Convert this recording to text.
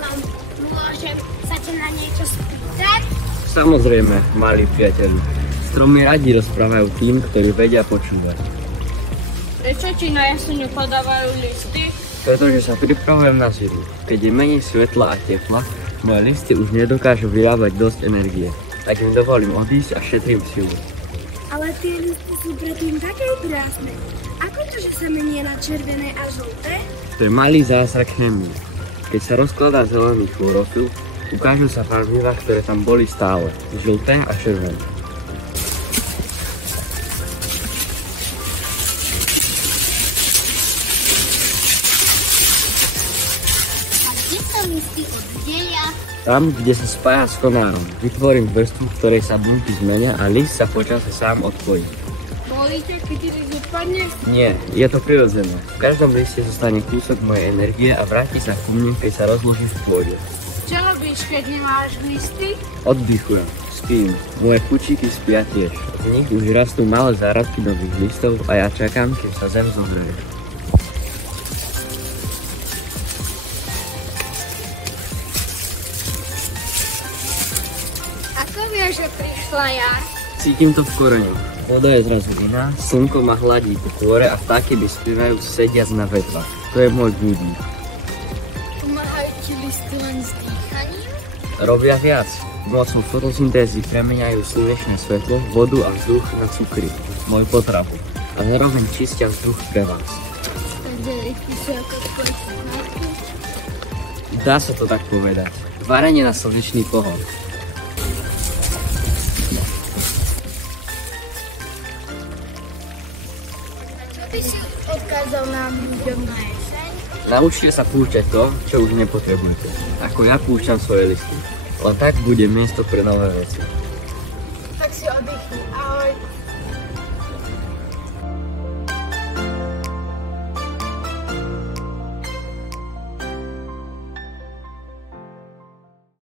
strom. Môžem sa ťa na niečo spýtať? Samozrejme, malí priateľi. Stromy radi rozprávajú tým, ktorí vedia počúvať. Prečo ti na jeseniu podávajú listy? Pretože sa pripravujem na zimu. Keď je menej svetla a tepla, moje listy už nedokážu vyrábať dosť energie. Tak im dovolím odísť a šetrím silu. Ale tie listy sú predtým také krásne. Ako to, že sa menia na červené a žlté? To je malý zázrak chémie. Keď sa rozkladá zelený chlorofyl, ukážu sa farbiva, ktoré tam boli stále. Žlté a červené. Listy oddelia. Tam, kde sa spája s konárom, vytvorím vrstvu, v ktorej sa bunky zmenia a list sa počase sám odpojí. Bolíte, keď ti list odpadne? Nie, je to prirodzené. V každom liste zostane kúsok mojej energie a vráti sa ku mne, keď sa rozloží v pôde. Čo robíš, keď nemáš listy? Oddychujem, spím. Moje kučíky spia tiež. Z nich už rastú malé záradky nových listov a ja čakám, keď sa zem zohreje. Ako vieš, že prišla jar? Cítim to v koreňoch. Voda je zrazu iná, slnko ma hladí po kôre a vtáky vyspievajú sediac na vetvách. To je môj budík. Pomáhajú ti listy len s dýchaním? Robia viac. Mocou fotosyntézy premeniajú slnečné svetlo, vodu a vzduch na cukry, moju potravu. A zároveň čistia vzduch pre vás. Takže listy sú ako tvoje sladké? Dá sa to tak povedať. Varenie na slnečný pohon. Čo by si odkázal nám ľuďom na jeseň? Naučte sa púšťať to, čo už nepotrebujete. Ako ja púšťam svoje listy. Len tak bude miesto pre nové veci. Tak si oddychni.